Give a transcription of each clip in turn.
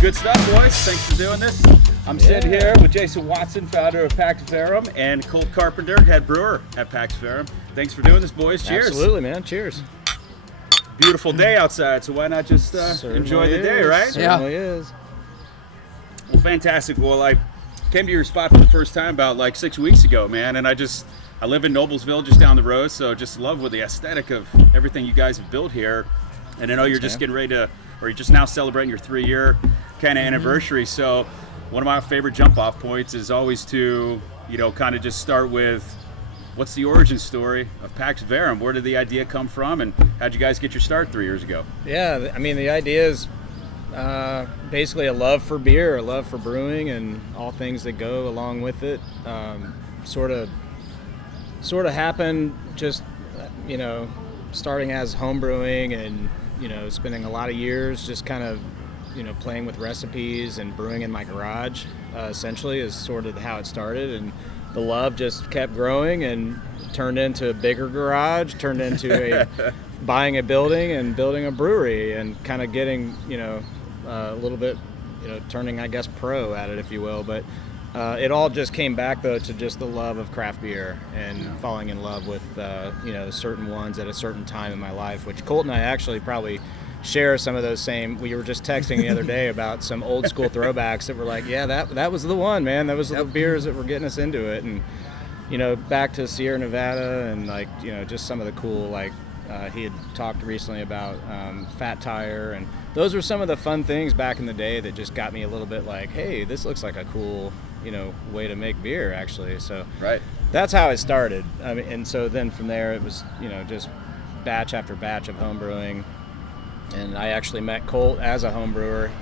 Good stuff, boys. Thanks for doing this. I'm sitting here with Jason Watson, founder of Pax Verum, and Colt Carpenter, head brewer at Pax Verum. Thanks for doing this, boys. Cheers. Absolutely, man. Cheers. Beautiful day outside, so why not just enjoy the day, right? Certainly is. Well, fantastic. Well, I came to your spot for the first time about like 6 weeks ago, man, and I live in Noblesville, just down the road, so just love with the aesthetic of everything you guys have built here. And I know you're just getting ready to, or you're just now celebrating your 3-year kind of anniversary. So one of my favorite jump off points is always to, kind of just start with what's the origin story of Pax Verum? Where did the idea come from, and how'd you guys get your start 3 years ago? Yeah, I mean, the idea is basically a love for beer, a love for brewing, and all things that go along with it. Sort of happened just, starting as home brewing and, spending a lot of years just kind of, playing with recipes and brewing in my garage, essentially, is sort of how it started. And the love just kept growing and turned into a bigger garage, turned into buying a building and building a brewery, and kind of getting, a little bit, turning, I guess, pro at it, if you will. But it all just came back, though, to just the love of craft beer and falling in love with, certain ones at a certain time in my life, which Colt and I actually probably share some of those same. We were just texting the other day about some old school throwbacks that were like, yeah, that was the one, man. That was the beers that were getting us into it. And, back to Sierra Nevada and just some of the cool, he had talked recently about Fat Tire, and those were some of the fun things back in the day that just got me a little bit like, hey, this looks like a cool, way to make beer, actually. So right. That's how it started. I mean, and so then from there it was, just batch after batch of home brewing. And I actually met Colt as a home brewer.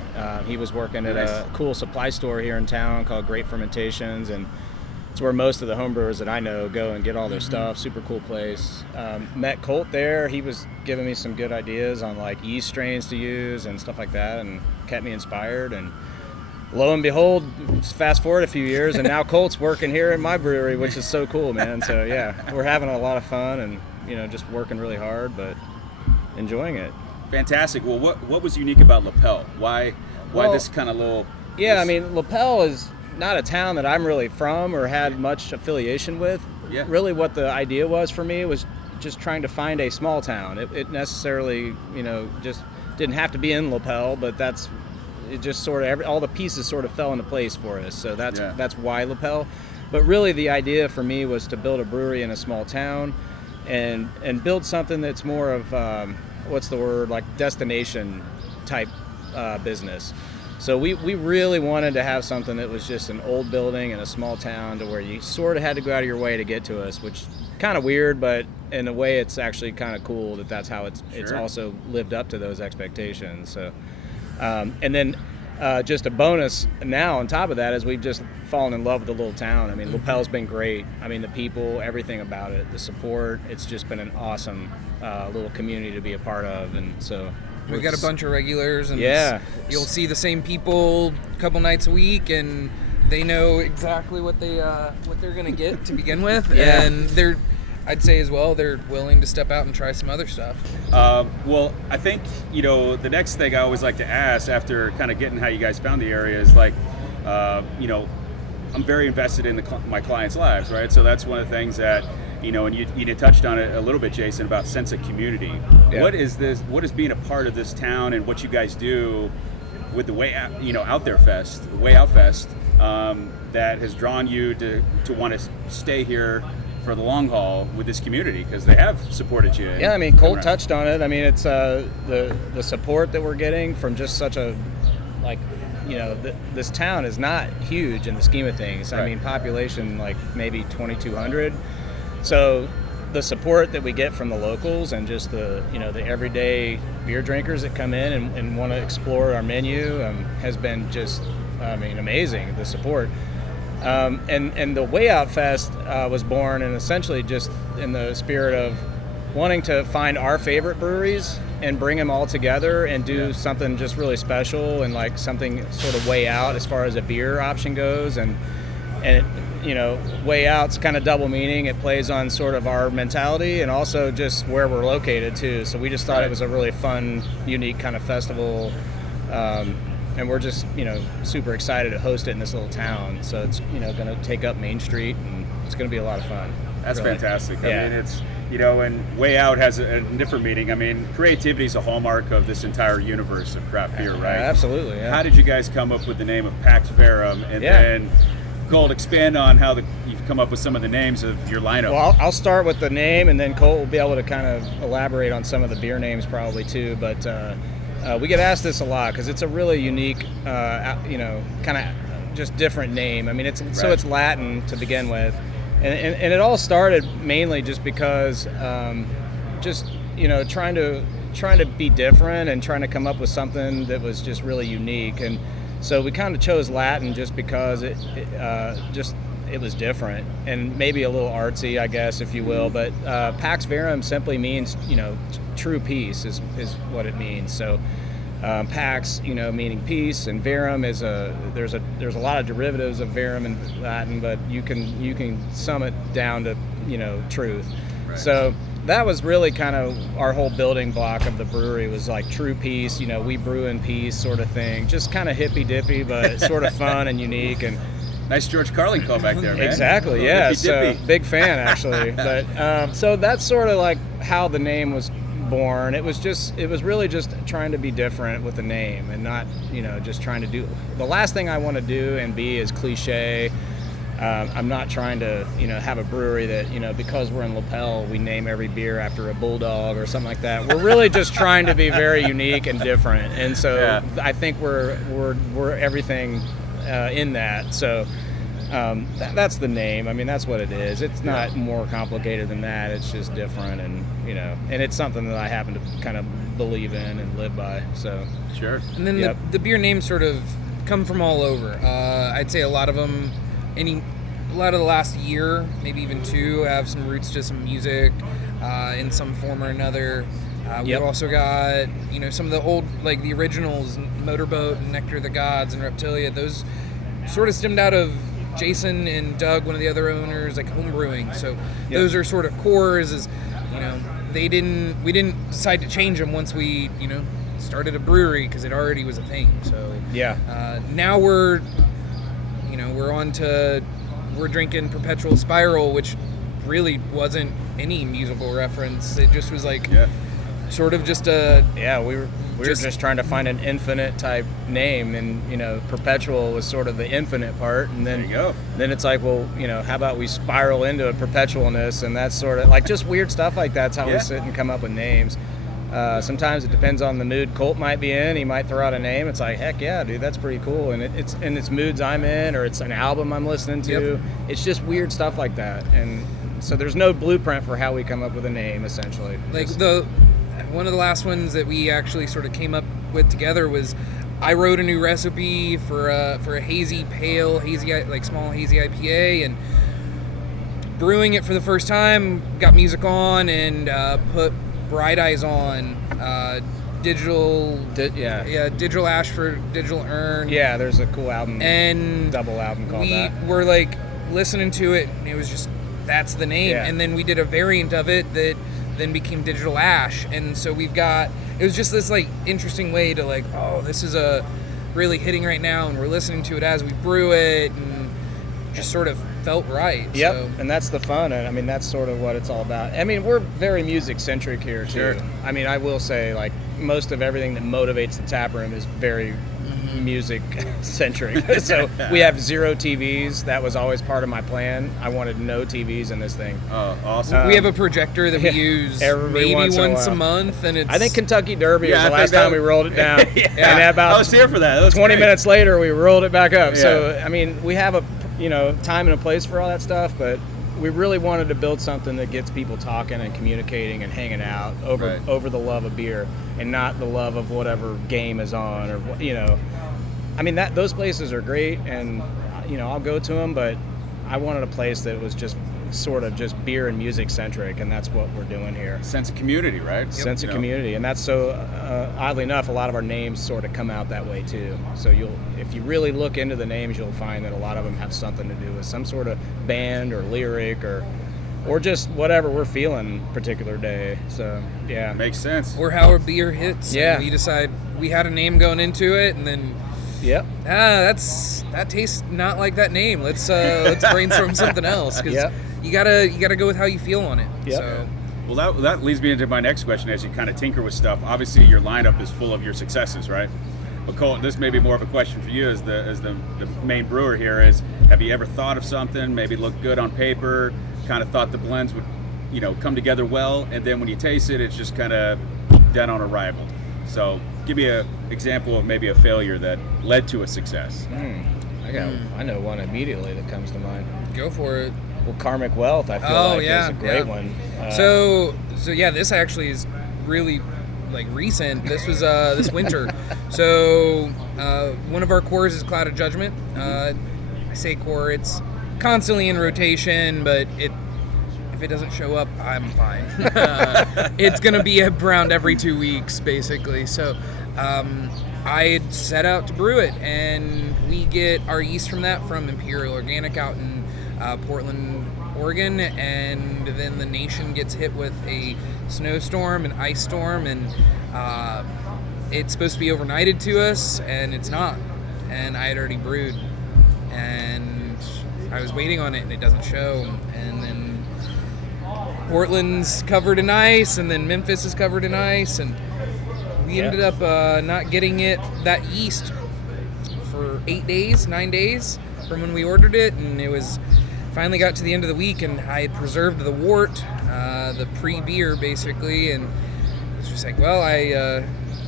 He was working at a cool supply store here in town called Great Fermentations, and it's where most of the home brewers that I know go and get all their stuff. Super cool place. Met Colt there. He was giving me some good ideas on yeast strains to use and stuff like that, and kept me inspired. And lo and behold, fast forward a few years, and now Colt's working here at my brewery, which is so cool, man. So yeah, we're having a lot of fun and just working really hard, but enjoying it. Fantastic. Well, what was unique about Lapel? Why this kind of little? Yeah, I mean, Lapel is not a town that I'm really from or had much affiliation with. Yeah. Really, what the idea was for me was just trying to find a small town. It necessarily, just didn't have to be in Lapel, but it just sort of all the pieces sort of fell into place for us. So that's why Lapel. But really, the idea for me was to build a brewery in a small town, and build something that's more of destination type business. So we really wanted to have something that was just an old building in a small town, to where you sort of had to go out of your way to get to us, which kind of weird, but in a way it's actually kind of cool that's how it's also lived up to those expectations. So and then just a bonus now on top of that is we've just fallen in love with the little town. I mean, Lapel's been great. I mean, the people, everything about it, the support, it's just been an awesome little community to be a part of. And so we've got a bunch of regulars, and you'll see the same people a couple nights a week, and they know exactly what they're gonna get to begin with. And I'd say as well, they're willing to step out and try some other stuff. Well, I think, the next thing I always like to ask after kind of getting how you guys found the area is I'm very invested in my clients' lives, right? So that's one of the things that, and you touched on it a little bit, Jason, about sense of community. Yeah. What is being a part of this town, and what you guys do with the Way Out Fest, that has drawn you to want to stay here for the long haul with this community, because they have supported you. Yeah, I mean, Colt touched on it. I mean, it's the support that we're getting from just such a, this town is not huge in the scheme of things. Right. I mean, population maybe 2,200. So the support that we get from the locals, and just the everyday beer drinkers that come in and want to explore our menu has been just, amazing, the support. And the Way Out Fest was born, and essentially just in the spirit of wanting to find our favorite breweries and bring them all together and do something just really special and like something sort of way out as far as a beer option goes. And it, you know, way out's kind of double meaning. It plays on sort of our mentality and also just where we're located too. So we just thought it was a really fun, unique kind of festival. And we're just, you know, super excited to host it in this little town. So it's, you know, going to take up Main Street, and it's going to be a lot of fun. That's really fantastic. Yeah. I mean, it's, you know, and Way Out has a different meaning. I mean, creativity is a hallmark of this entire universe of craft beer, right? Absolutely, yeah. How did you guys come up with the name of Pax Verum? And then, Colt, expand on how you've come up with some of the names of your lineup. Well, I'll start with the name, and then Colt will be able to kind of elaborate on some of the beer names probably too. But we get asked this a lot because it's a really unique, you know, kind of just different name. I mean, so it's Latin to begin with, and it all started mainly just because, just, you know, trying to be different and trying to come up with something that was just really unique. And so we kind of chose Latin just because it was different and maybe a little artsy, I guess, if you will. But Pax Verum simply means, you know, true peace is what it means. So Pax, you know, meaning peace, and Verum is there's a lot of derivatives of Verum in Latin, but you can sum it down to, you know, truth. Right. So that was really kind of our whole building block of the brewery, was like true peace, you know, we brew in peace sort of thing. Just kind of hippy dippy, but sort of fun and unique. And nice George Carlin call back there, man. Exactly, yeah. So big fan actually. But so that's sort of like how the name was born. It was really just trying to be different with the name and not, you know, just trying to do. The last thing I want to do and be is cliche. I'm not trying to, you know, have a brewery that, you know, because we're in Lapel, we name every beer after a bulldog or something like that. We're really just trying to be very unique and different. And so I think we're everything in that. So that's the name. I mean, that's what it is. It's not more complicated than that. It's just different, and, you know, and it's something that I happen to kind of believe in and live by. So sure. And then the beer names sort of come from all over. I'd say a lot of them. A lot of the last year, maybe even two, have some roots to some music in some form or another. We've also got, you know, some of the old, like the originals, Motorboat and Nectar of the Gods and Reptilia. Those sort of stemmed out of Jason and Doug, one of the other owners, like home brewing. So those are sort of cores. Is, you know, we didn't decide to change them once we, you know, started a brewery, because it already was a thing. So now we're drinking Perpetual Spiral, which really wasn't any musical reference. It just was like sort of just a we were just trying to find an infinite type name, and, you know, Perpetual was sort of the infinite part, and then then it's like, well, you know, how about we spiral into a perpetualness, and that's sort of like just weird stuff like that's how we sit and come up with names. Sometimes it depends on the mood Colt might be in. He might throw out a name. It's like, heck yeah, dude, that's pretty cool. And it's moods I'm in, or it's an album I'm listening to. It's just weird stuff like that. And so there's no blueprint for how we come up with a name, essentially. Like one of the last ones that we actually sort of came up with together was, I wrote a new recipe for a hazy pale, like small hazy IPA, and brewing it for the first time, got music on, and put Bright Eyes on, digital ash for digital urn. Yeah, there's a cool album, and double album called that. We were like listening to it, and it was just, that's the name. And then we did a variant of it that then became Digital Ash, and so it was just this like interesting way to like, oh, this is a really hitting right now, and we're listening to it as we brew it, and just sort of felt right. So. And that's the fun, and I mean, that's sort of what it's all about. I mean, we're very music centric here too. Sure. I mean, I will say, like, most of everything that motivates the tap room is very music centric. So we have 0 TVs. That was always part of my plan. I wanted no TVs in this thing. Oh, awesome. We have a projector that we use maybe once a month, and it's, I think Kentucky Derby was the last time we rolled it down. And about I was here for that. That was 20 great. minutes later, we rolled it back up. So I mean, we have a, you know, time and a place for all that stuff, but we really wanted to build something that gets people talking and communicating and hanging out over the love of beer, and not the love of whatever game is on, or, you know. I mean, those places are great, and, you know, I'll go to them, but I wanted a place that was just, sort of just beer and music centric, and that's what we're doing here. Sense of community, right? Sense of community, and that's so oddly enough, a lot of our names sort of come out that way too. So if you really look into the names, you'll find that a lot of them have something to do with some sort of band or lyric or just whatever we're feeling particular day. So yeah, makes sense. Or how a beer hits. Yeah, and we decide we had a name going into it, and then that tastes not like that name. Let's brainstorm something else, because you gotta go with how you feel on it. So. Well, that leads me into my next question. As you kind of tinker with stuff, obviously your lineup is full of your successes, right? But Colt, this may be more of a question for you as the main brewer here. Is have you ever thought of something, maybe looked good on paper, kind of thought the blends would, come together well, and then when you taste it, it's just kind of dead on arrival? So give me an example of maybe a failure that led to a success. I know one immediately that comes to mind. Go for it. Well, Karmic Wealth, I feel is a great one. So this actually is really recent. This was this winter. So one of our cores is Cloud of Judgment. I say core, it's constantly in rotation, but if it doesn't show up, I'm fine. It's gonna be around every 2 weeks, basically. So I set out to brew it, and we get our yeast from Imperial Organic out in Portland, Oregon, and then the nation gets hit with a snowstorm and ice storm, and it's supposed to be overnighted to us, and it's not. And I had already brewed, and I was waiting on it, and it doesn't show. And then Portland's covered in ice, and then Memphis is covered in ice, and we ended up not getting that yeast for 9 days from when we ordered it, and it was finally got to the end of the week, and I had preserved the wort, the pre-beer basically, and it was just like, well, I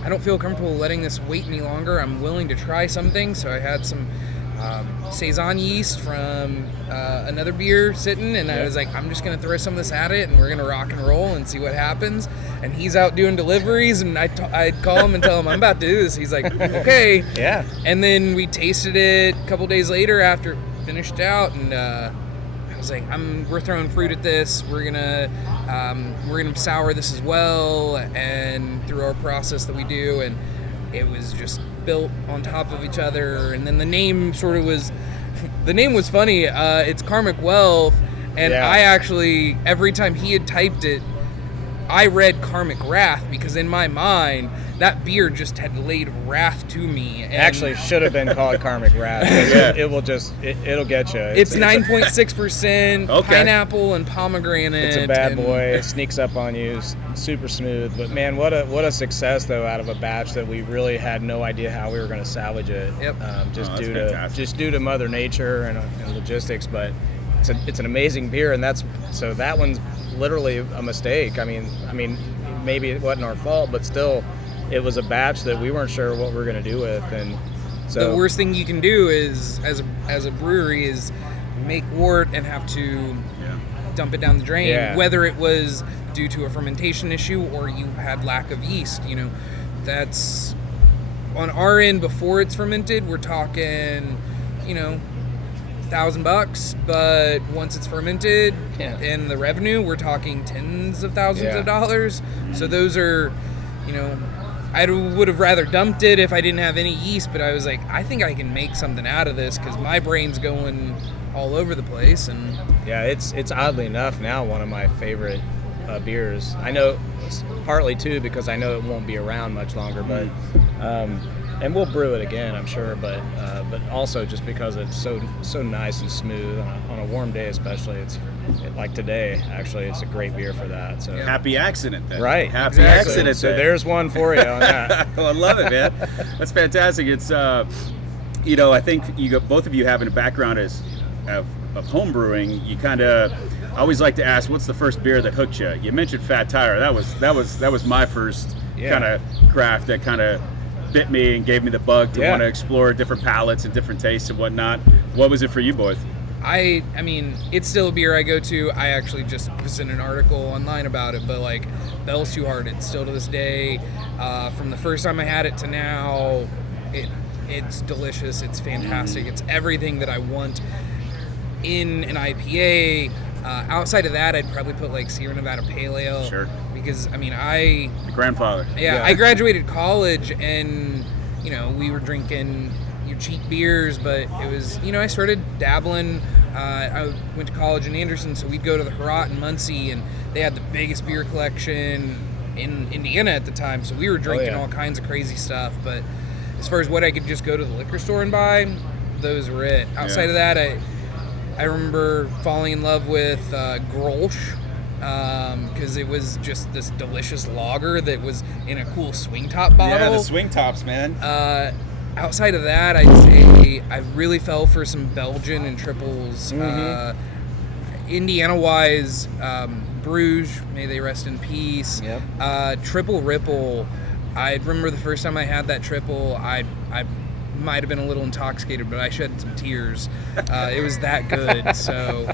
don't feel comfortable letting this wait any longer. I'm willing to try something. So I had some Saison yeast from another beer sitting, and I was like, I'm just going to throw some of this at it, and we're going to rock and roll and see what happens. And he's out doing deliveries, and I'd call him and tell him, I'm about to do this. He's like, okay. Yeah. And then we tasted it a couple days later after it finished out, and I was like, we're throwing fruit at this. We're gonna sour this as well, and through our process that we do, and it was just built on top of each other. And then the name was funny. It's Karmic Wealth, and I actually, every time he had typed it, I read Karmic Wrath, because in my mind that beer just had laid wrath to me. And actually should have been called Karmic Wrath. It'll get you. It's 9.6% pineapple and pomegranate. It's a bad boy. It sneaks up on you. Super smooth. But man, what a success though, out of a batch that we really had no idea how we were going to salvage it. Yep. Just due to Mother Nature and logistics. But it's an amazing beer, and that one's literally a mistake. I mean, maybe it wasn't our fault, but still, it was a batch that we weren't sure what we were going to do with. And so the worst thing you can do is, as a brewery, is make wort and have to dump it down the drain, whether it was due to a fermentation issue or you had lack of yeast. That's on our end. Before it's fermented, we're talking, $1,000, but once it's fermented and the revenue, we're talking tens of thousands of dollars. So those are, I would have rather dumped it if I didn't have any yeast, but I was like, I think I can make something out of this, because my brain's going all over the place. And it's oddly enough now one of my favorite beers. I know partly too because I know it won't be around much longer, but and we'll brew it again, I'm sure, but also just because it's so nice and smooth on a warm day, especially. Like today, actually, it's a great beer for that. So happy accident then. Right. Happy accident. So there's one for you on that. Well, I love it, man. That's fantastic. It's I think both of you having a background of home brewing. You kind of always like to ask, what's the first beer that hooked you? You mentioned Fat Tire. That was my first kind of craft that kind of bit me and gave me the bug to want to explore different palates and different tastes and whatnot. What was it for you boys? I mean, it's still a beer I go to. I actually just was in an article online about it, but Bell's Too Hard, it's still to this day. From the first time I had it to now, it's delicious. It's fantastic. It's everything that I want in an IPA Outside of that, I'd probably put like Sierra Nevada Pale Ale. Sure. Because I mean, The grandfather. Yeah, I graduated college, and we were drinking cheap beers, but it was I started dabbling. I went to college in Anderson, so we'd go to the Herat in Muncie, and they had the biggest beer collection in Indiana at the time. So we were drinking all kinds of crazy stuff. But as far as what I could just go to the liquor store and buy, those were it. Outside of that, I remember falling in love with Grolsch, because it was just this delicious lager that was in a cool swing top bottle. Yeah, the swing tops, man. Outside of that, I'd say I really fell for some Belgian and triples. Indiana-wise, Brews, may they rest in peace. Yep. Triple Ripple, I remember the first time I had that triple, I might have been a little intoxicated, but I shed some tears. It was that good, so.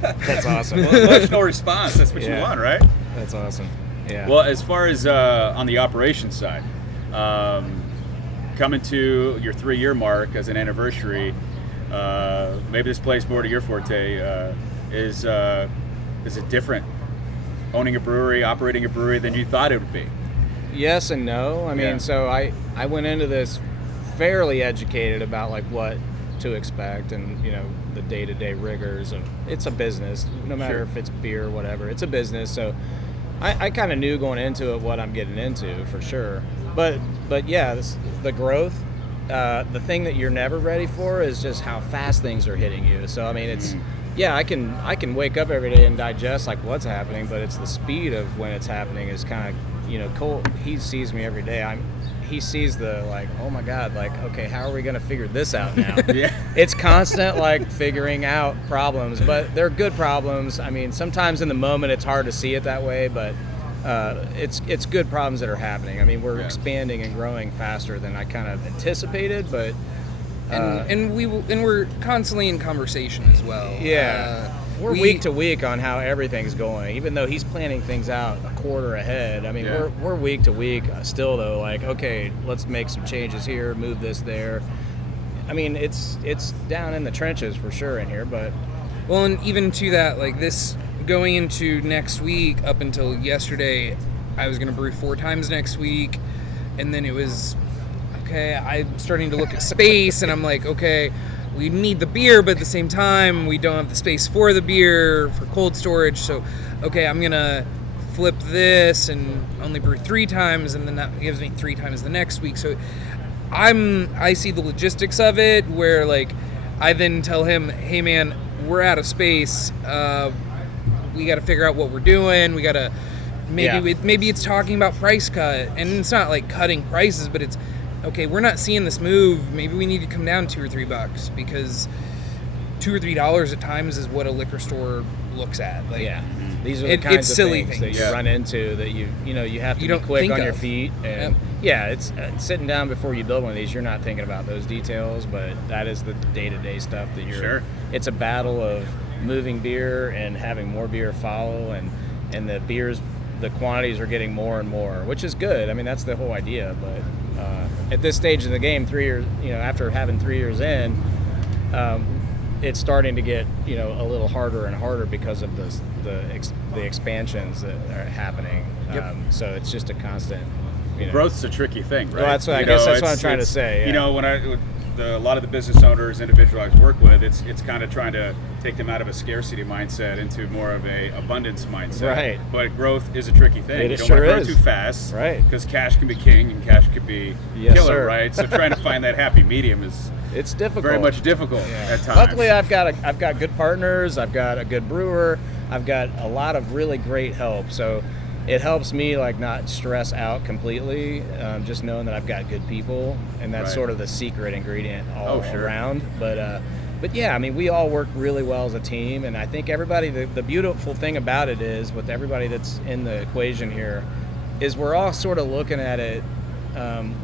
That's awesome. Emotional response, that's what you want, right? That's awesome. Yeah. Well, as far as on the operations side, coming to your 3-year mark as an anniversary, maybe this plays more to your forte. Is it different owning a brewery, operating a brewery than you thought it would be? Yes and no. I mean, so I went into this fairly educated about like what to expect and the day-to-day rigors of it's a business, no matter if it's beer or whatever, it's a business. So I kind of knew going into it what I'm getting into for sure. But yeah, the growth, the thing that you're never ready for is just how fast things are hitting you. So I mean, it's I can wake up every day and digest like what's happening, but it's the speed of when it's happening is kind of Colt. He sees me every day. He sees the like, oh my God, like, okay, how are we going to figure this out now? It's constant like figuring out problems, but they're good problems. I mean, sometimes in the moment it's hard to see it that way, but it's good problems that are happening. I mean, we're expanding and growing faster than I kind of anticipated, but and we're constantly in conversation as well. We're week to week on how everything's going, even though he's planning things out a quarter ahead. I mean, we're week to week still, though, like, okay, let's make some changes here, move this there. I mean, it's down in the trenches for sure in here, but... Well, and even to that, like this, going into next week, up until yesterday, I was going to brew 4 times next week, and then it was, okay, I'm starting to look at space, and I'm like, okay... We need the beer, but at the same time, we don't have the space for the beer, for cold storage. So, okay, I'm going to flip this and only brew 3 times, and then that gives me 3 times the next week. So I see the logistics of it where, like, I then tell him, hey, man, we're out of space. We got to figure out what we're doing. We got to, maybe it's talking about price cut. And it's not, like, cutting prices, but it's, okay, we're not seeing this move. Maybe we need to come down $2 or $3 because $2 or $3 at times is what a liquor store looks at. Like, these are the kinds of silly things that you run into that you have to be quick on your feet. And it's sitting down before you build one of these. You're not thinking about those details, but that is the day-to-day stuff that you're. Sure. It's a battle of moving beer and having more beer follow, and the beers, the quantities are getting more and more, which is good. I mean, that's the whole idea, but. At this stage of the game, 3 years, after having 3 years in, it's starting to get, a little harder and harder because of the expansions that are happening. So it's just a constant. Growth's a tricky thing, right? Well, that's what, I guess that's what I'm trying to say. Yeah. When a lot of the business owners, individuals I work with, it's kind of trying to take them out of a scarcity mindset into more of a abundance mindset. Right. But growth is a tricky thing. You don't sure want to is. grow too fast. Right. Because cash can be king and cash could be killer, sir. right? So trying to find that happy medium is it's difficult. very much difficult at times. Luckily, I've got good partners. I've got a good brewer. I've got a lot of really great help. So it helps me like not stress out completely, just knowing that I've got good people, and that's sort of the secret ingredient all around. But yeah, I mean, we all work really well as a team, and I think everybody, the beautiful thing about it is, with everybody that's in the equation here, is we're all sort of looking at it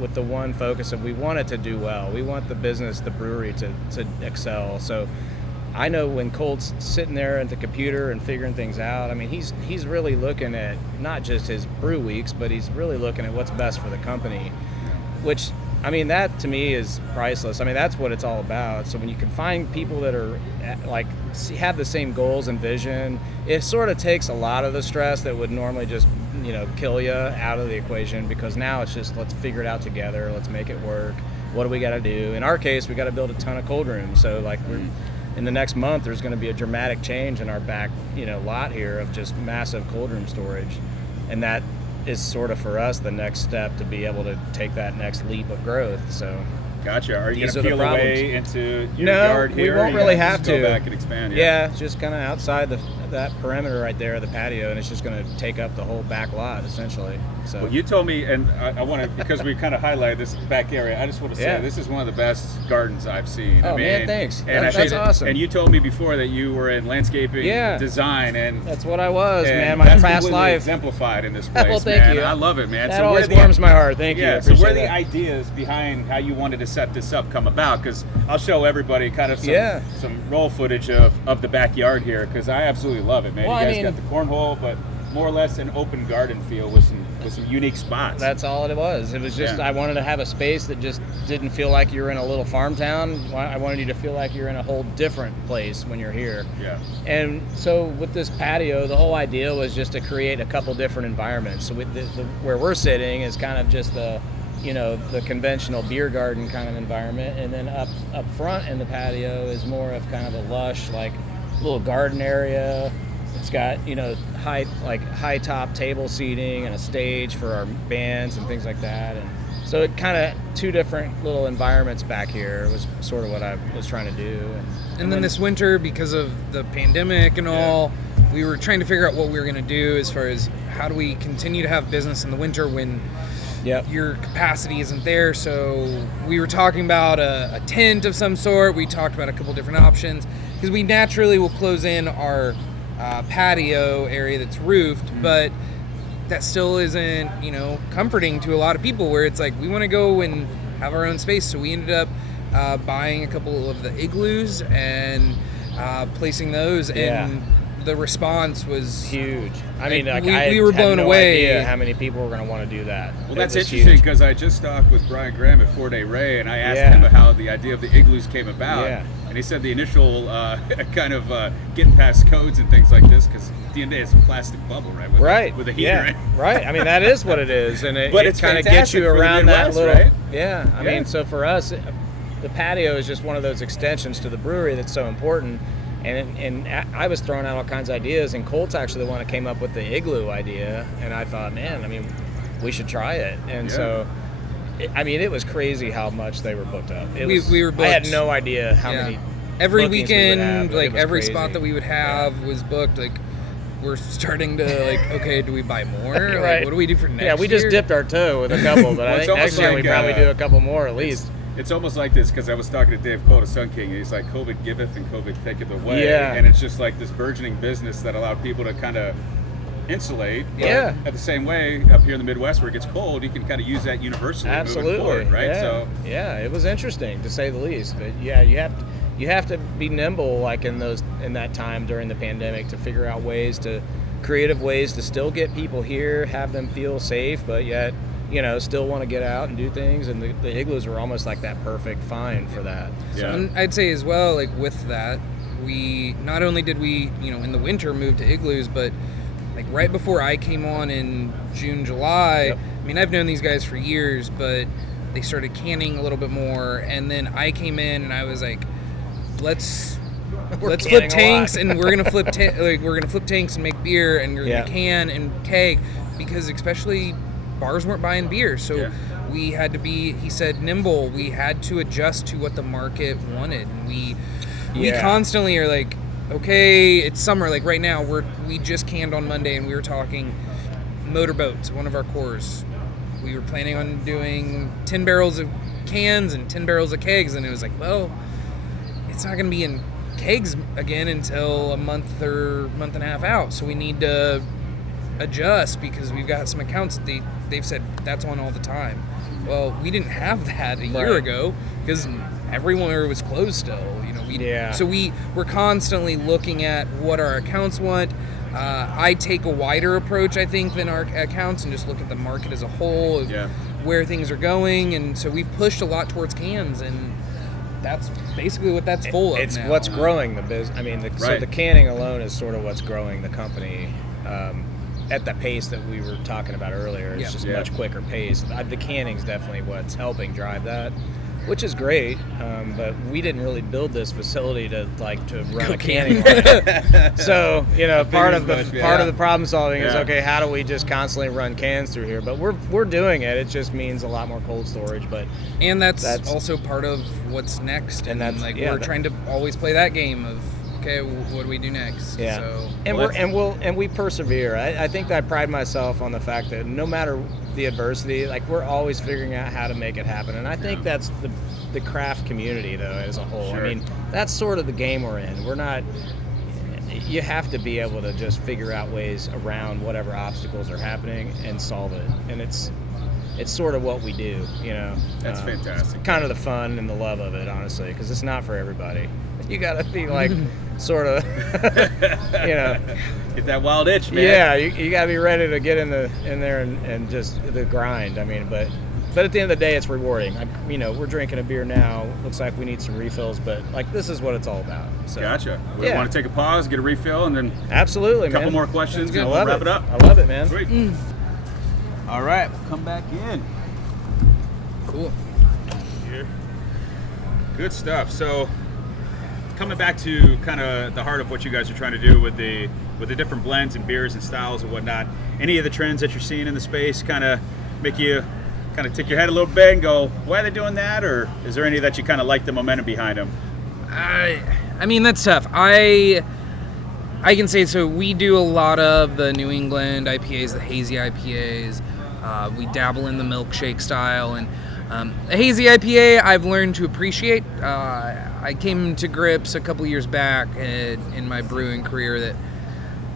with the one focus of we want it to do well. We want the business, the brewery to excel. So I know when Colt's sitting there at the computer and figuring things out, I mean, he's really looking at not just his brew weeks, but he's really looking at what's best for the company, which I mean, that to me is priceless. I mean, that's what it's all about. So when you can find people that are like have the same goals and vision, it sort of takes a lot of the stress that would normally just, you know, kill you out of the equation, because now it's just, let's figure it out together. Let's make it work. What do we got to do? In our case, we got to build a ton of cold rooms. So like in the next month, there's going to be a dramatic change in our back, you know, lot here of just massive cold room storage. And that is sort of for us the next step to be able to take that next leap of growth. So Gotcha. Are you these going to are the peel away problems. into your No, yard here? we won't or really you have just go to. back and expand. Yeah, it's just kind of outside that perimeter right there, the patio, and it's just going to take up the whole back lot essentially. So Well, you told me, and I want to, because we kind of highlighted this back area, I just want to say Yeah. this is one of the best gardens I've seen. Oh, I mean, man, thanks. And That's awesome. And you told me before that you were in landscaping design, and that's what I was, and man. My that's past completely life. exemplified in this place. Well, thank man. you. I love it, man. That so always where warms my heart. Thank you. I Yeah. So where appreciate the that. ideas behind how you wanted to set this up come about? Because I'll show everybody kind of some roll footage of the backyard here, because I absolutely love it, man. Well, you I guys mean- got the cornhole, but more or less an open garden feel with some unique spots. That's all it was. It was just I wanted to have a space that just didn't feel like you were in a little farm town. I wanted you to feel like you're in a whole different place when you're here. Yeah. And so with this patio, the whole idea was just to create a couple different environments. So with where we're sitting is kind of just the conventional beer garden kind of environment, and then up front in the patio is more of kind of a lush, like little garden area. It's got, high top table seating and a stage for our bands and things like that. And so it kind of two different little environments back here was sort of what I was trying to do. And then this winter, because of the pandemic and all, we were trying to figure out what we were going to do as far as how do we continue to have business in the winter when your capacity isn't there. So we were talking about a tent of some sort. We talked about a couple different options, because we naturally will close in our patio area that's roofed, but that still isn't, comforting to a lot of people, where it's like we want to go and have our own space. So we ended up buying a couple of the igloos and placing those, and the response was huge. I mean, we were blown away. Idea how many people were going to want to do that. Well, that's interesting, because I just talked with Brian Graham at 4 Day Ray, and I asked him how the idea of the igloos came about. Yeah. And he said the initial kind of getting past codes and things like this, because at the end of the day, it's a plastic bubble, right? With a heater in. Right. I mean, that is what it is, and it it's kind of gets you around that little. Right? Yeah. I mean, so for us, the patio is just one of those extensions to the brewery that's so important. And I was throwing out all kinds of ideas, and Colt's actually the one that came up with the igloo idea, and I thought, man, I mean, we should try it. And so, it was crazy how much they were booked up. We were booked. I had no idea how many. Every bookings we would have, weekend, like every spot that we would have was booked. Like, we're starting to okay, do we buy more? Right. Like, what do we do for next year? Yeah, we just dipped our toe with a couple, but I think next year we probably do a couple more at least. It's almost like this, because I was talking to Dave Colt of Sun King, and he's like, COVID giveth and COVID taketh away. Yeah. And it's just like this burgeoning business that allowed people to kind of insulate. But at the same way, up here in the Midwest where it gets cold, you can kind of use that universally moving forward, right? Yeah. So it was interesting to say the least. But you have to be nimble, like in that time during the pandemic, to figure out creative ways to still get people here, have them feel safe, but yet still want to get out and do things, and the igloos were almost like that perfect find for that. Yeah. And I'd say as well, like with that, we not only did we, in the winter move to igloos, but like right before I came on in June, July, I mean, I've known these guys for years, but they started canning a little bit more, and then I came in and I was like, let's flip tanks, and we're gonna flip tanks and make beer, and we're gonna can and keg, because especially bars weren't buying beer, so we had to be, he said, nimble. We had to adjust to what the market wanted. We constantly are like, okay, it's summer. Like right now, we just canned on Monday, and we were talking motorboats, one of our cores. We were planning on doing 10 barrels of cans and 10 barrels of kegs, and it was like, well, it's not going to be in kegs again until a month or month and a half out, so we need to adjust, because we've got some accounts they've said that's on all the time. Well, we didn't have that a year ago, because everywhere was closed still. So we're constantly looking at what our accounts want. I take a wider approach, I think, than our accounts, and just look at the market as a whole. where things are going, and so we've pushed a lot towards cans, and that's basically what that's full of It's now. what's growing the business. I mean, so the canning alone is sort of what's growing the company at the pace that we were talking about earlier. It's just much quicker pace. The canning's definitely what's helping drive that, which is great. But we didn't really build this facility to run a canning line. So part of the problem solving is how do we just constantly run cans through here? But we're doing it. It just means a lot more cold storage. And that's also part of what's next. And that's we're trying to always play that game of, okay, what do we do next? Yeah. So, and we persevere. I think that I pride myself on the fact that no matter the adversity, we're always figuring out how to make it happen. And I think that's the craft community though as a whole. Sure. I mean, that's sort of the game we're in. We're not. You have to be able to just figure out ways around whatever obstacles are happening and solve it. And it's sort of what we do. That's fantastic. Kind of the fun and the love of it, honestly, because it's not for everybody. You gotta be sort of, get that wild itch, man. Yeah, you gotta be ready to get in there and just the grind. I mean, but at the end of the day, it's rewarding. We're drinking a beer now. Looks like we need some refills, but this is what it's all all about. So, gotcha. We want to take a pause, get a refill, and then absolutely, a couple more questions, and we'll wrap it up. I love it, man. Sweet. All right, we'll come back in. Cool. Here. Good stuff. So, coming back to kind of the heart of what you guys are trying to do with the different blends and beers and styles and whatnot, any of the trends that you're seeing in the space kind of make you kind of tick your head a little bit and go, why are they doing that? Or is there any that you kind of like the momentum behind them? I mean, that's tough. I can say, so we do a lot of the New England IPAs, the hazy IPAs. We dabble in the milkshake style, and a hazy IPA I've learned to appreciate. I came to grips a couple years back in my brewing career that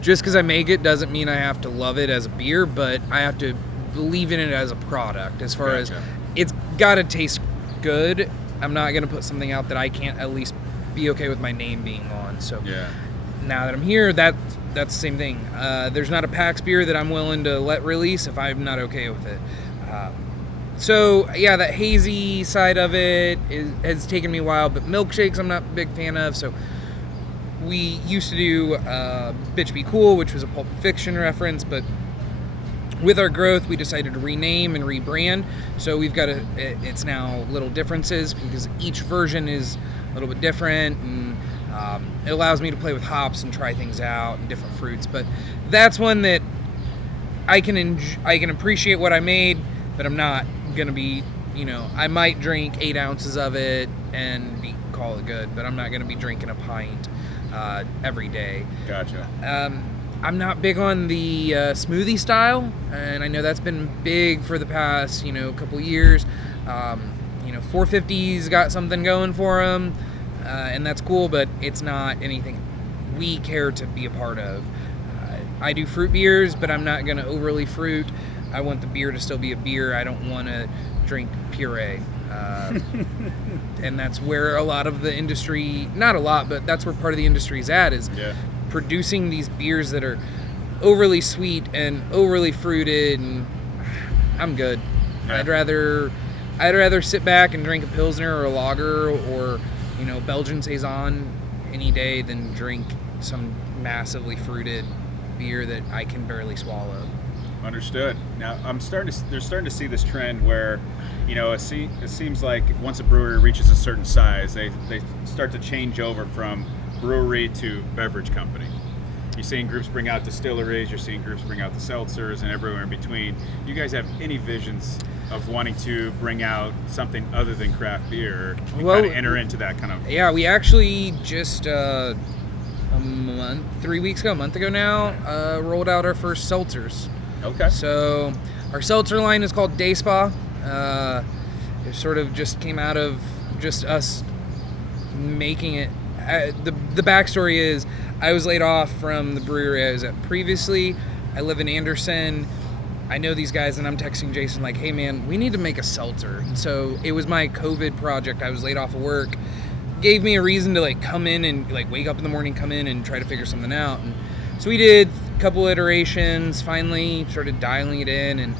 just because I make it doesn't mean I have to love it as a beer, but I have to believe in it as a product. As far as it's got to taste good, I'm not going to put something out that I can't at least be okay with my name being on. So now that I'm here, that's the same thing. There's not a PAX beer that I'm willing to let release if I'm not okay with it. So that hazy side of it has taken me a while, but milkshakes I'm not a big fan of. So we used to do Bitch Be Cool, which was a Pulp Fiction reference, but with our growth, we decided to rename and rebrand. So we've got it's now little differences because each version is a little bit different, and it allows me to play with hops and try things out and different fruits. But that's one that I can appreciate what I made, but I'm not gonna be, I might drink 8 ounces of it and call it good, but I'm not gonna be drinking a pint every day. Gotcha. I'm not big on the smoothie style, and I know that's been big for the past, couple years. 450's got something going for them, and that's cool, but it's not anything we care to be a part of. I do fruit beers, but I'm not going to overly fruit. I want the beer to still be a beer. I don't want to drink puree. And that's where a lot of the industry, not a lot, but that's where part of the industry is at, is producing these beers that are overly sweet and overly fruited, and I'm good. I'd rather sit back and drink a Pilsner or a lager or Belgian Saison any day than drink some massively fruited beer that I can barely swallow. Understood. Now they're starting to see this trend where it seems like once a brewery reaches a certain size, they start to change over from brewery to beverage company. You're seeing groups bring out distilleries, you're seeing groups bring out the seltzers and everywhere in between. You guys have any visions of wanting to bring out something other than craft beer and kind of enter into that kind of... Yeah, we actually just a month ago now, rolled out our first seltzers. Okay. So our seltzer line is called Day Spa. It sort of just came out of just us making it. The backstory is I was laid off from the brewery I was at previously. I live in Anderson. I know these guys, and I'm texting Jason like, hey man, we need to make a seltzer. And so it was my COVID project. I was laid off of work. Gave me a reason to come in and wake up in the morning, come in and try to figure something out. And so we did a couple iterations, finally started dialing it in, and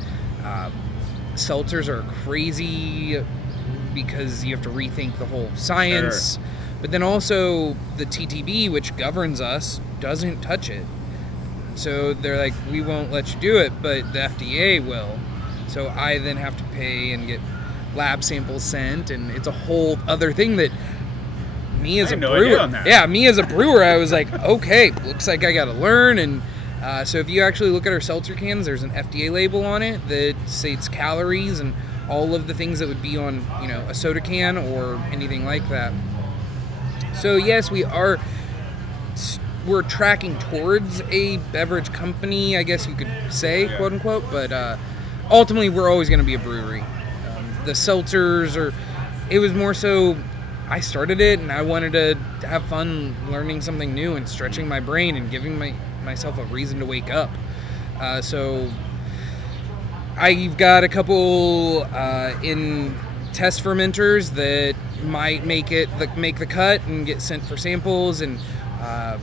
seltzers are crazy because you have to rethink the whole science. Sure. But then also the TTB, which governs us, doesn't touch it. So they're like, we won't let you do it, but the FDA will. So I then have to pay and get lab samples sent, and it's a whole other thing that me as a brewer, me as a brewer, I was like, okay, looks like I got to learn. And so if you actually look at our seltzer cans, there's an FDA label on it that states calories and all of the things that would be on, you know, a soda can or anything like that. So yes, we're tracking towards a beverage company, I guess you could say, quote unquote, but ultimately we're always going to be a brewery. The seltzers it was more so I started it and I wanted to have fun learning something new and stretching my brain and giving myself a reason to wake up. So I've got a couple in test fermenters that might make the cut and get sent for samples, and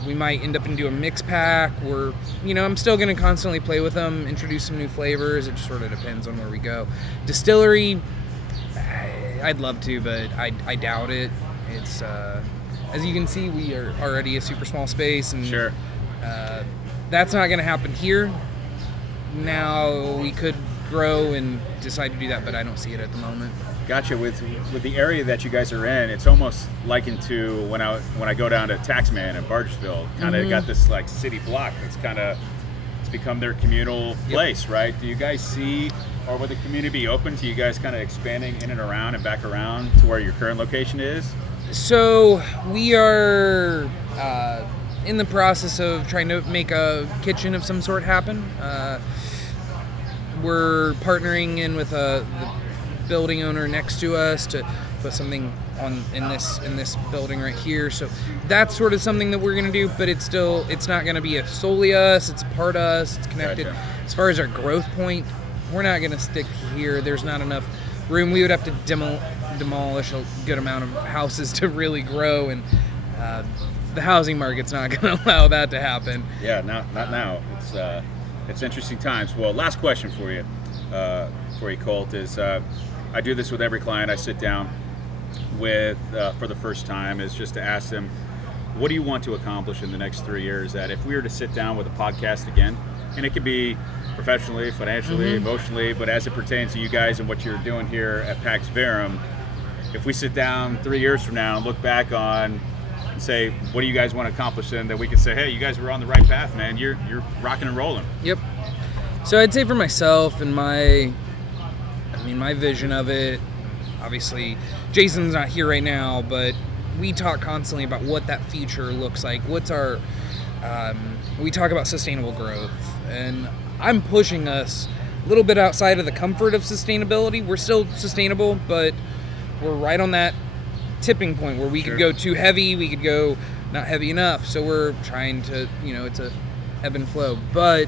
we might end up and do a mix pack where, you know, I'm still going to constantly play with them, introduce some new flavors. It just sort of depends on where we go. Distillery, I'd love to, but I doubt it. It's as you can see, we are already a super small space, and sure, that's not going to happen here. Now we could grow and decide to do that, but I don't see it at the moment. Gotcha. With the area that you guys are in, it's almost likened to when I go down to Taxman in Bargersville. Kind of got this like city block that's it's become their communal place, right? Do you guys see, or would the community be open to you guys kind of expanding in and around and back around to where your current location is? So we are in the process of trying to make a kitchen of some sort happen. We're partnering in with the building owner next to us to put something on in this building right here. So that's sort of something that we're going to do, but it's not going to be solely us. It's a part of us. It's connected. Gotcha. As far as our growth point, we're not going to stick here. There's not enough room. We would have to demolish a good amount of houses to really grow, and the housing market's not going to allow that to happen. Yeah, not now. It's interesting times. Well, last question for you, Colt, is I do this with every client I sit down with for the first time, is just to ask them, what do you want to accomplish in the next 3 years? That if we were to sit down with a podcast again, and it could be professionally, financially, emotionally, but as it pertains to you guys and what you're doing here at PAX Verum, if we sit down 3 years from now and look back on and say, what do you guys want to accomplish, then that we can say, hey, you guys were on the right path, man. You're rocking and rolling. Yep. So I'd say for myself and my vision of it, obviously Jason's not here right now, but we talk constantly about what that future looks like. What's our, we talk about sustainable growth, and I'm pushing us a little bit outside of the comfort of sustainability. We're still sustainable, but we're right on that tipping point where we could go too heavy, we could go not heavy enough. So we're trying to, it's a ebb and flow. But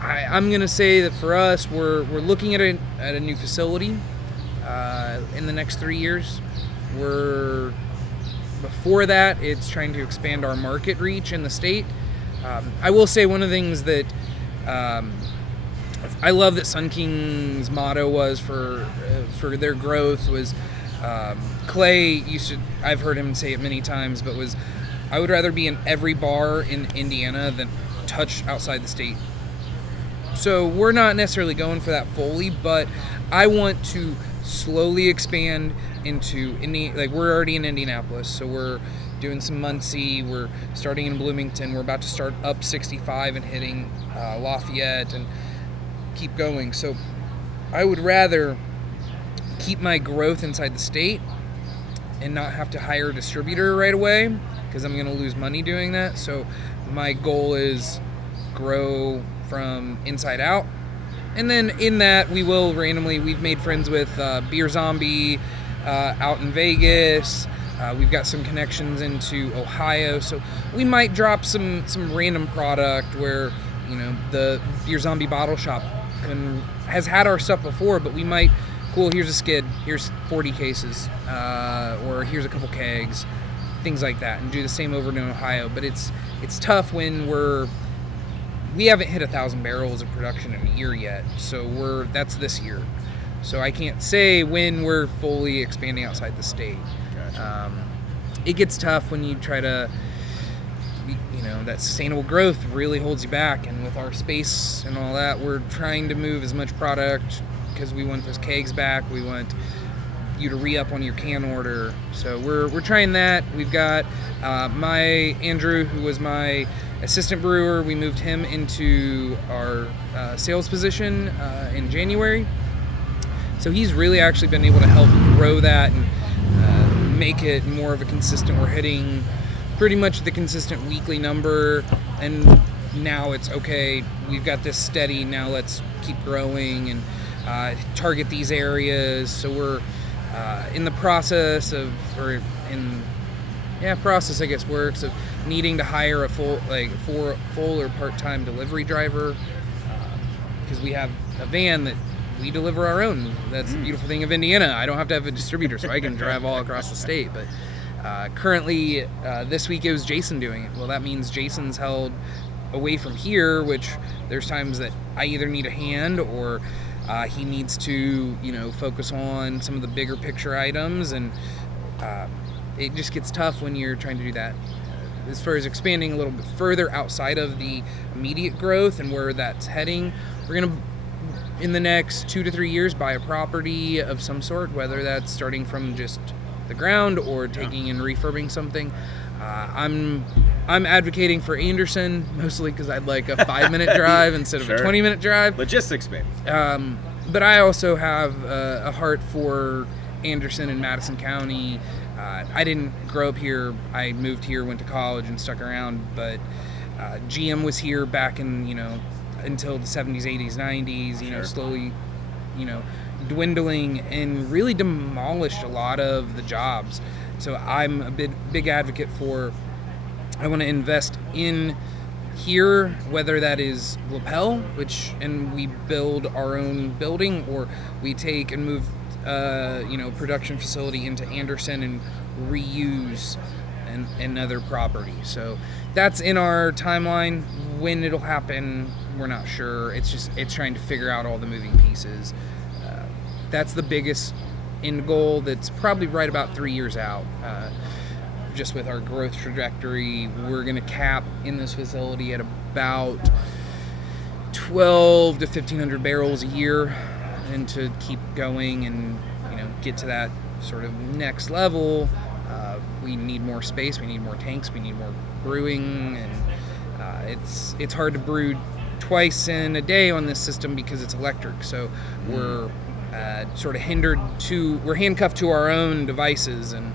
I'm gonna say that for us, we're looking at a new facility in the next 3 years. Before that, it's trying to expand our market reach in the state. I will say one of the things that I love that Sun King's motto was for their growth was, Clay I've heard him say it many times, but was, I would rather be in every bar in Indiana than touch outside the state. So we're not necessarily going for that fully, but I want to slowly expand into we're already in Indianapolis, so we're doing some Muncie, we're starting in Bloomington, we're about to start up 65 and hitting Lafayette and keep going. So I would rather keep my growth inside the state and not have to hire a distributor right away, because I'm going to lose money doing that. So my goal is grow from inside out. And then in that, we've made friends with Beer Zombie out in Vegas. We've got some connections into Ohio, so we might drop some random product where, the Beer Zombie bottle shop has had our stuff before, but we might, here's a skid, here's 40 cases, or here's a couple kegs, things like that, and do the same over in Ohio. But it's tough when we're we haven't hit 1,000 barrels of production in a year yet. So that's this year. So I can't say when we're fully expanding outside the state. Gotcha. It gets tough when you try to, that sustainable growth really holds you back. And with our space and all that, we're trying to move as much product because we want those kegs back. We want you to re-up on your can order. So we're trying that. We've got Andrew, who was my assistant brewer. We moved him into our sales position in January. So he's really actually been able to help grow that and make it more of a consistent. We're hitting pretty much the consistent weekly number, and now it's okay. We've got this steady. Now let's keep growing and target these areas. So we're in the process of, process I guess works of needing to hire a full or part-time delivery driver because we have a van that we deliver our own. That's the beautiful thing of Indiana. I don't have to have a distributor, so I can drive all across the state. But currently, this week it was Jason doing it. Well, that means Jason's held away from here, which there's times that I either need a hand or he needs to, focus on some of the bigger picture items, and it just gets tough when you're trying to do that. As far as expanding a little bit further outside of the immediate growth and where that's heading, we're going to, in the next 2 to 3 years, buy a property of some sort, whether that's starting from just the ground or taking and refurbing something. I'm advocating for Anderson, mostly because I'd like a 5-minute drive instead of a 20-minute drive. Logistics, baby. But I also have a heart for Anderson and Madison County. I didn't grow up here. I moved here, went to college, and stuck around. But GM was here back in, until the 70s, 80s, 90s, slowly, dwindling and really demolished a lot of the jobs. So I'm a big advocate for, I want to invest in here, whether that is Lapel, and we build our own building, or we take and move, production facility into Anderson and reuse another property. So that's in our timeline. When it'll happen, we're not sure. It's trying to figure out all the moving pieces. That's the biggest end goal. That's probably right about 3 years out. Just with our growth trajectory, we're going to cap in this facility at about 12 to 1,500 barrels a year, and to keep going and get to that sort of next level. We need more space, we need more tanks, we need more brewing, and it's hard to brew twice in a day on this system because it's electric. So we're sort of we're handcuffed to our own devices, and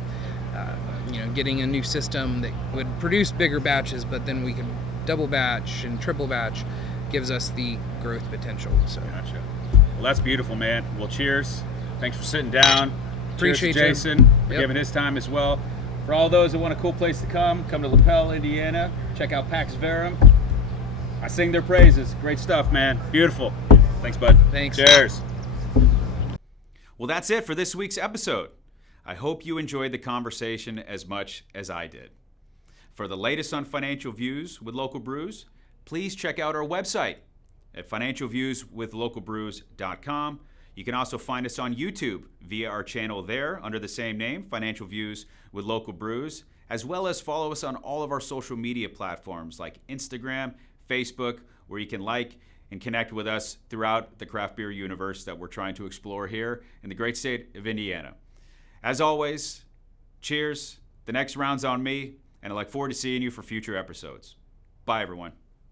getting a new system that would produce bigger batches, but then we could double batch and triple batch gives us the growth potential. So Gotcha. Well, that's beautiful, man. Well, cheers. Thanks for sitting down. Appreciate cheers to Jason for giving his time as well. For all those who want a cool place to come to Lapel, Indiana. Check out PAX Verum. I sing their praises. Great stuff, man. Beautiful. Thanks, bud. Thanks. Cheers. Well, that's it for this week's episode. I hope you enjoyed the conversation as much as I did. For the latest on financial views with local brews, please check out our website at financialviewswithlocalbrews.com. You can also find us on YouTube via our channel there under the same name, Financial Views with Local Brews, as well as follow us on all of our social media platforms like Instagram, Facebook, where you can like and connect with us throughout the craft beer universe that we're trying to explore here in the great state of Indiana. As always, cheers. The next round's on me, and I look forward to seeing you for future episodes. Bye, everyone.